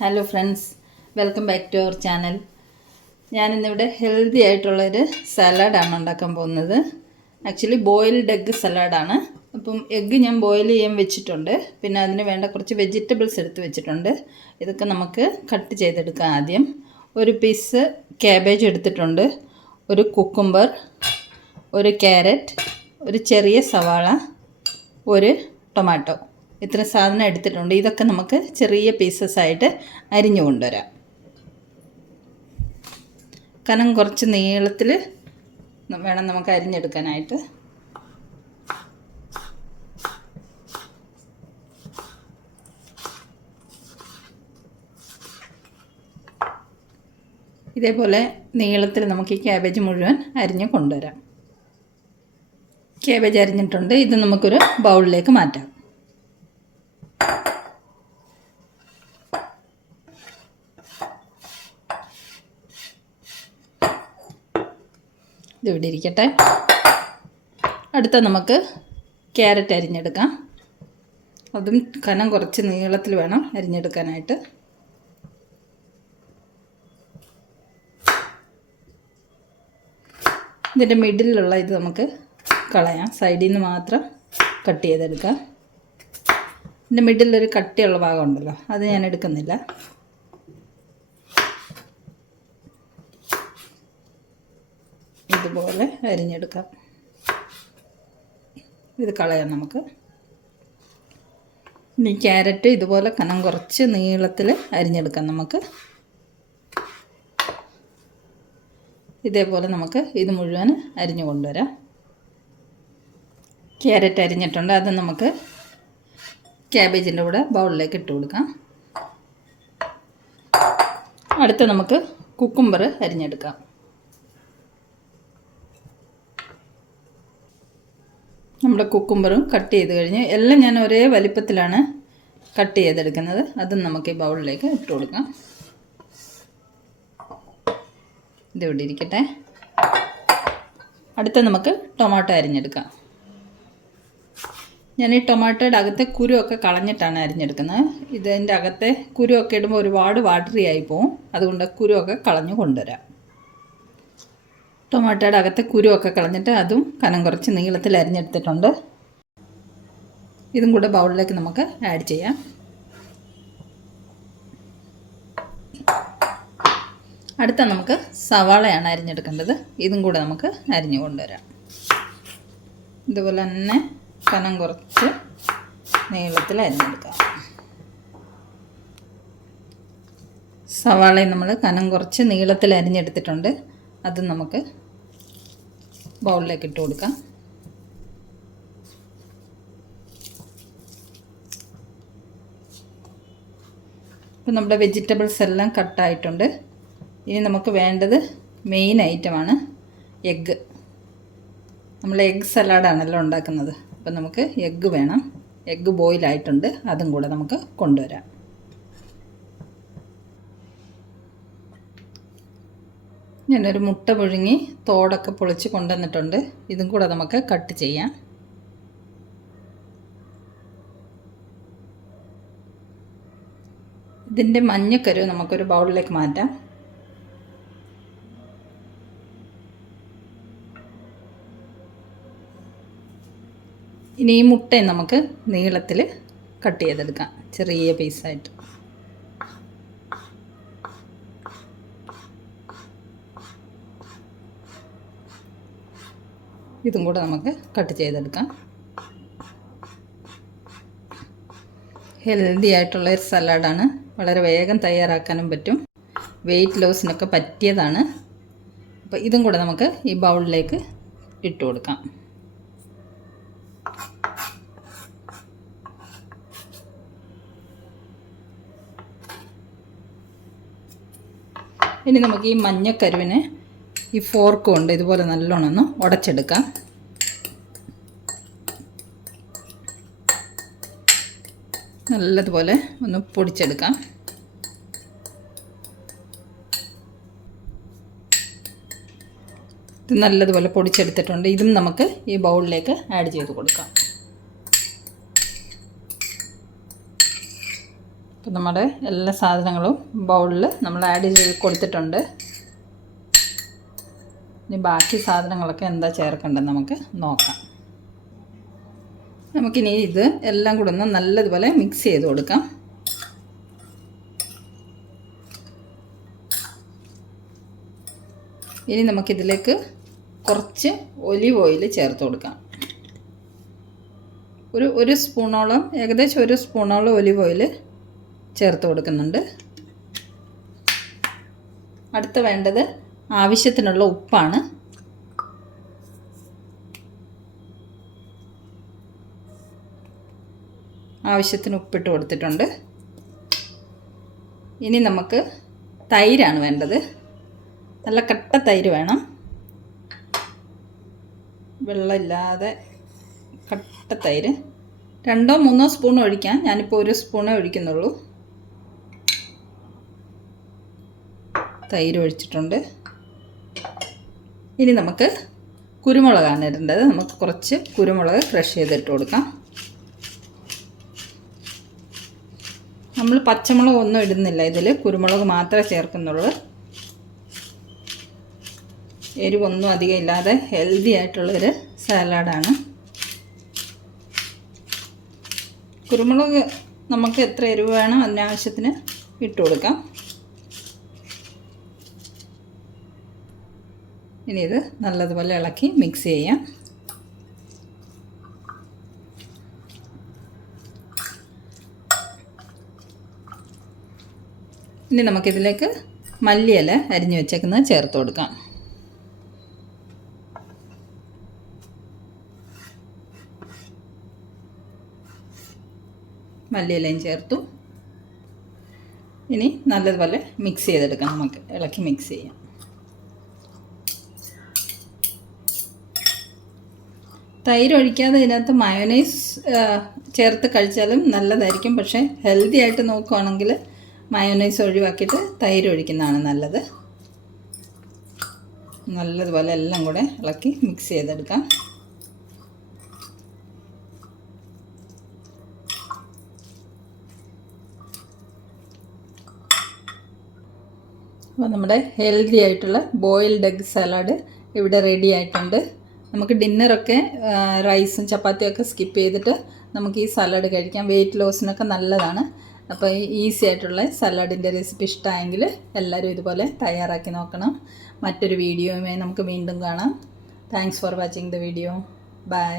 Hello friends welcome back to our channel ഞാനിന്നിവിടെ healthy ആയിട്ടുള്ളൊരു സലാഡാണ് ഉണ്ടാക്കാൻ പോകുന്നത്. ആക്ച്വലി ബോയിൽഡ് എഗ്ഗ് സലാഡാണ് അപ്പം എഗ്ഗ് ഞാൻ ബോയിൽ ചെയ്യാൻ വെച്ചിട്ടുണ്ട്. പിന്നെ അതിന് വേണ്ട കുറച്ച് വെജിറ്റബിൾസ് എടുത്ത് വെച്ചിട്ടുണ്ട്. ഇതൊക്കെ നമുക്ക് കട്ട് ചെയ്തെടുക്കാം ആദ്യം. ഒരു പീസ് ക്യാബേജ് എടുത്തിട്ടുണ്ട്. ഒരു കുക്കുംബർ ഒരു ക്യാരറ്റ് ഒരു ചെറിയ സവാള ഒരു ടൊമാറ്റോ ഇത്ര സാധനം എടുത്തിട്ടുണ്ട്. ഇതൊക്കെ നമുക്ക് ചെറിയ പീസസ് ആയിട്ട് അരിഞ്ഞു കൊണ്ടുവരാം. കനം കുറച്ച് നീളത്തിൽ വേണം നമുക്ക് അരിഞ്ഞെടുക്കാനായിട്ട്. ഇതേപോലെ നീളത്തിൽ നമുക്ക് ഈ ക്യാബേജ് മുഴുവൻ അരിഞ്ഞ് കൊണ്ടുവരാം. ക്യാബേജ് അരിഞ്ഞിട്ടുണ്ട്. ഇത് നമുക്കൊരു ബൗളിലേക്ക് മാറ്റാം. ഇതിവിടെ ഇരിക്കട്ടെ. അടുത്ത നമുക്ക് ക്യാരറ്റ് അരിഞ്ഞെടുക്കാം. അതും കനം കുറച്ച് നീളത്തിൽ വേണം അരിഞ്ഞെടുക്കാനായിട്ട്. ഇതിന്റെ മിഡിലുള്ള ഇത് നമുക്ക് കളയാം. സൈഡിൽ നിന്ന് മാത്രം കട്ട് ചെയ്തെടുക്കാം. ഇതിന്റെ മിഡിലൊരു കട്ടിയുള്ള ഭാഗം ഉണ്ടല്ലോ അത് ഞാൻ എടുക്കുന്നില്ല. ഇതുപോലെ അരിഞ്ഞെടുക്കാം. ഇത് കളയാം നമുക്ക്. ഇനി ക്യാരറ്റ് ഇതുപോലെ കനം കുറച്ച് നീളത്തിൽ അരിഞ്ഞെടുക്കാം നമുക്ക്. ഇതേപോലെ നമുക്ക് ഇത് മുഴുവൻ അരിഞ്ഞു കൊണ്ടുവരാം. ക്യാരറ്റ് അരിഞ്ഞിട്ടുണ്ട് അത് നമുക്ക് ക്യാബേജിന്റെ കൂടെ ബൗളിലേക്ക് ഇട്ട് കൊടുക്കാം. അടുത്ത് നമുക്ക് കുക്കുംബർ അരിഞ്ഞെടുക്കാം. നമ്മുടെ കുക്കുംബറും കട്ട് ചെയ്ത് കഴിഞ്ഞ് എല്ലാം ഞാൻ ഒരേ വലിപ്പത്തിലാണ് കട്ട് ചെയ്തെടുക്കുന്നത്. അതും നമുക്ക് ഈ ബൗളിലേക്ക് ഇട്ട് കൊടുക്കാം. ഇതിവിടെ ഇരിക്കട്ടെ. അടുത്ത നമുക്ക് ടൊമാറ്റോ അരിഞ്ഞെടുക്കാം. ഞാൻ ഈ ടൊമാറ്റോയുടെ അകത്തെ കുരുവൊക്കെ കളഞ്ഞിട്ടാണ് അരിഞ്ഞെടുക്കുന്നത്. ഇതിന്റെ അകത്തെ കുരുവൊക്കെ ഇടുമ്പോൾ ഒരുപാട് വാട്ടറി ആയി പോവും. അതുകൊണ്ട് കുരുവൊക്കെ കളഞ്ഞു കൊണ്ടുവരാം. ടൊമാറ്റോയുടെ അകത്തെ കുരുവൊക്കെ കളഞ്ഞിട്ട് അതും കനം കുറച്ച് നീളത്തിൽ അരിഞ്ഞെടുത്തിട്ടുണ്ട്. ഇതും കൂടെ ബൗളിലേക്ക് നമുക്ക് ആഡ് ചെയ്യാം. അടുത്ത നമുക്ക് സവാളയാണ് അരിഞ്ഞെടുക്കേണ്ടത്. ഇതും കൂടെ നമുക്ക് അരിഞ്ഞു കൊണ്ടുവരാം. ഇതുപോലെ തന്നെ കനം കുറച്ച് നീളത്തിൽ അരിഞ്ഞെടുക്കാം. സവാളയും നമ്മൾ കനം കുറച്ച് നീളത്തിൽ അരിഞ്ഞെടുത്തിട്ടുണ്ട്. അത് നമുക്ക് ബൗളിലേക്ക് ഇട്ട് കൊടുക്കാം. ഇപ്പം നമ്മുടെ വെജിറ്റബിൾസ് എല്ലാം കട്ടായിട്ടുണ്ട്. ഇനി നമുക്ക് വേണ്ടത് മെയിൻ ഐറ്റമാണ് എഗ്ഗ്. നമ്മൾ എഗ്ഗ് സലാഡാണല്ലോ ഉണ്ടാക്കുന്നത്. അപ്പം നമുക്ക് എഗ്ഗ് വേണം. എഗ്ഗ് ബോയിലായിട്ടുണ്ട് അതും കൂടെ നമുക്ക് കൊണ്ടുവരാം. ഞാനൊരു മുട്ട പുഴുങ്ങി തോടൊക്കെ പൊളിച്ച് കൊണ്ടുവന്നിട്ടുണ്ട്. ഇതും കൂടെ നമുക്ക് കട്ട് ചെയ്യാം. ഇതിന്റെ മഞ്ഞക്കരു നമുക്കൊരു ബൗളിലേക്ക് മാറ്റാം. ഇനി ഈ മുട്ടയും നമുക്ക് നീളത്തിൽ കട്ട് ചെയ്തെടുക്കാം. ചെറിയ പീസായിട്ട്. ഇതും കൂടെ നമുക്ക് കട്ട് ചെയ്തെടുക്കാം. ഹെൽത്തി ആയിട്ടുള്ള ഒരു സലാഡാണ് വളരെ വേഗം തയ്യാറാക്കാനും പറ്റും. വെയിറ്റ് ലോസിനൊക്കെ പറ്റിയതാണ്. അപ്പോൾ ഇതും കൂടെ നമുക്ക് ഈ ബൗളിലേക്ക് ഇട്ട് കൊടുക്കാം. ഇനി നമുക്ക് ഈ മഞ്ഞക്കരുവിനെ ഈ ഫോർക്ക് കൊണ്ട് ഇതുപോലെ നല്ലോണം ഒന്ന് ഉടച്ചെടുക്കാം. നല്ലതുപോലെ ഒന്ന് പൊടിച്ചെടുക്കാം. ഇത് നല്ലതുപോലെ പൊടിച്ചെടുത്തിട്ടുണ്ട്. ഇതും നമുക്ക് ഈ ബൗളിലേക്ക് ആഡ് ചെയ്ത് കൊടുക്കാം. നമ്മുടെ എല്ലാ സാധനങ്ങളും ബൗളിൽ നമ്മൾ ആഡ് ചെയ്ത് കൊടുത്തിട്ടുണ്ട്. ഇനി ബാക്കി സാധനങ്ങളൊക്കെ എന്താ ചേർക്കേണ്ടത് നമുക്ക് നോക്കാം. നമുക്കിനി ഇത് എല്ലാം കൂടെ ഒന്ന് നല്ലതുപോലെ മിക്സ് ചെയ്ത് കൊടുക്കാം. ഇനി നമുക്കിതിലേക്ക് കുറച്ച് ഒലിവ് ഓയിൽ ചേർത്ത് കൊടുക്കാം. ഒരു ഒരു സ്പൂണോളം ഏകദേശം ഒരു സ്പൂണോളം ഒലിവ് ഓയിൽ ചേർത്ത് കൊടുക്കുന്നുണ്ട്. അടുത്ത വേണ്ടത് ആവശ്യത്തിനുള്ള ഉപ്പാണ്. ആവശ്യത്തിന് ഉപ്പിട്ട് കൊടുത്തിട്ടുണ്ട്. ഇനി നമുക്ക് തൈരാണ് വേണ്ടത്. നല്ല കട്ട തൈര് വേണം. വെള്ളമില്ലാതെ കട്ട തൈര്. രണ്ടോ മൂന്നോ സ്പൂൺ ഒഴിക്കാം. ഞാനിപ്പോൾ ഒരു സ്പൂണേ ഒഴിക്കുന്നുള്ളൂ. തൈര് ഒഴിച്ചിട്ടുണ്ട്. ഇനി നമുക്ക് കുരുമുളകാണ് ഇടേണ്ടത്. നമുക്ക് കുറച്ച് കുരുമുളക് ക്രഷ് ചെയ്തിട്ട് കൊടുക്കാം. നമ്മൾ പച്ചമുളക് ഒന്നും ഇടുന്നില്ല. ഇതിൽ കുരുമുളക് മാത്രമേ ചേർക്കുന്നുള്ളൂ. എരിവൊന്നും അധികം ഇല്ലാതെ ഹെൽത്തി ആയിട്ടുള്ളൊരു സാലാഡാണ് കുരുമുളക് നമുക്ക് എത്ര എരിവ് വേണം അതിനാവശ്യത്തിന് ഇട്ട് കൊടുക്കാം. ഇനി ഇത് നല്ലതുപോലെ ഇളക്കി മിക്സ് ചെയ്യാം. ഇനി നമുക്കിതിലേക്ക് മല്ലിയില അരിഞ്ഞു വെച്ചേക്കുന്നത് ചേർത്ത് കൊടുക്കാം. മല്ലിയിലയും ചേർത്തു. ഇനി നല്ലതുപോലെ മിക്സ് ചെയ്തെടുക്കാം നമുക്ക്. ഇളക്കി മിക്സ് ചെയ്യാം. തൈര് ഒഴിക്കാതെ ഇതിനകത്ത് മയോനൈസ് ചേർത്ത് കഴിച്ചാലും നല്ലതായിരിക്കും. പക്ഷേ ഹെൽത്തി ആയിട്ട് നോക്കുവാണെങ്കിൽ മയോനൈസ് ഒഴിവാക്കിയിട്ട് തൈര് ഒഴിക്കുന്നതാണ് നല്ലത്. നല്ലതുപോലെ എല്ലാം കൂടെ ഇളക്കി മിക്സ് ചെയ്തെടുക്കാം. അപ്പോൾ നമ്മുടെ ഹെൽത്തി ആയിട്ടുള്ള ബോയിൽഡ് എഗ് സലാഡ് ഇവിടെ റെഡി ആയിട്ടുണ്ട്. നമുക്ക് ഡിന്നറൊക്കെ റൈസും ചപ്പാത്തിയൊക്കെ സ്കിപ്പ് ചെയ്തിട്ട് നമുക്ക് ഈ സലാഡ് കഴിക്കാം. വെയിറ്റ് ലോസിനൊക്കെ നല്ലതാണ്. അപ്പോൾ ഈസി ആയിട്ടുള്ള സലാഡിന്റെ റെസിപ്പി ഇഷ്ടമായെങ്കിൽ എല്ലാവരും ഇതുപോലെ തയ്യാറാക്കി നോക്കണം. മറ്റൊരു വീഡിയോയുമായി നമുക്ക് വീണ്ടും കാണാം. Thanks for watching the video bye